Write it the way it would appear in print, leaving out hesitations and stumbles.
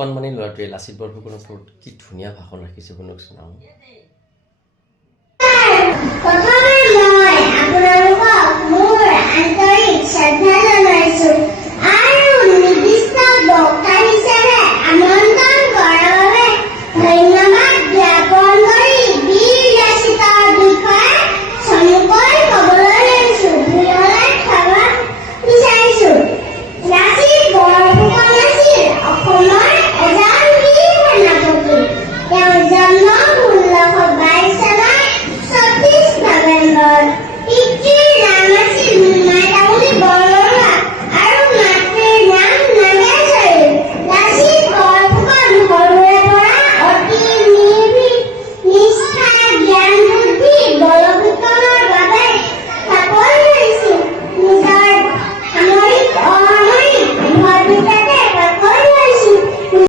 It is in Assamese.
অকণমানি ল'ৰাটোৱে লাচিত বৰফুকনৰ ওপৰত কি ধুনীয়া ভাষণ ৰাখিছে শুনকচোন আৰু প্ৰথমে মই আপোনালোকক মোৰ আন্তৰিক শ্ৰদ্ধা জনাইছোঁ